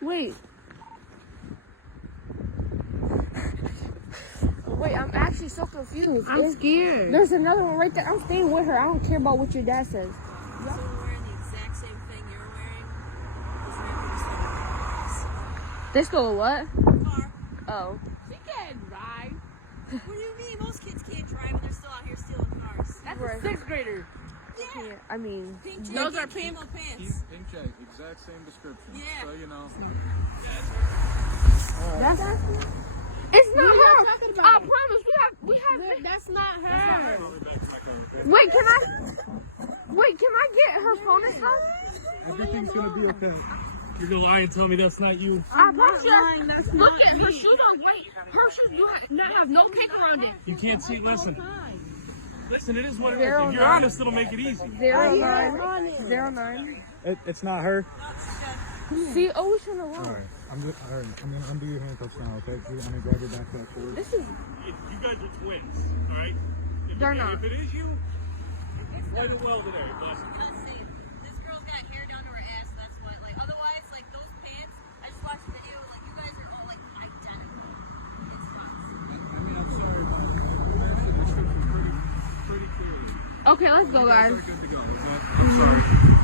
Wait. Wait, I'm actually so confused. I'm scared. There's another one right there. I'm staying with her. I don't care about what your dad says. So we're wearing the exact same thing you're wearing. Those They stole a what? car. Oh. She can't drive. What do you mean? Most kids can't drive and they're still out here stealing cars. That's Right. a 6th grader. Yeah. Yeah, I mean, Pink Those jacket, are pink. camo pants. Pink jacket, exact same description. Yeah. So you know. that's it's not her. talking I about? promise we have. That's not her. Wait, can I get her phone and stuff? Everything's gonna be okay. You're gonna lie and tell me that's not you? I promise you. Look at her shoes are white. Her shoes do not have no paper on it. You can't see. Listen, it is what it is. Zero If you're nine. honest, it'll make it easy. 09. It's not her. See, oh, we shouldn't have won. Alright, I'm gonna undo your handcuffs now, okay? I'm gonna grab your backpack forward. This is. You guys are twins, all right? They're not. If it is you, quite well today, but Let's see. This girl's got hair down to her ass. That's what. Like otherwise, like those pants. I just watched the video. Like you guys are all like identical. It sucks. I mean, I'm sorry, but we're actually description pretty clearly. Okay, let's go, guys. We're good to go. I'm sorry.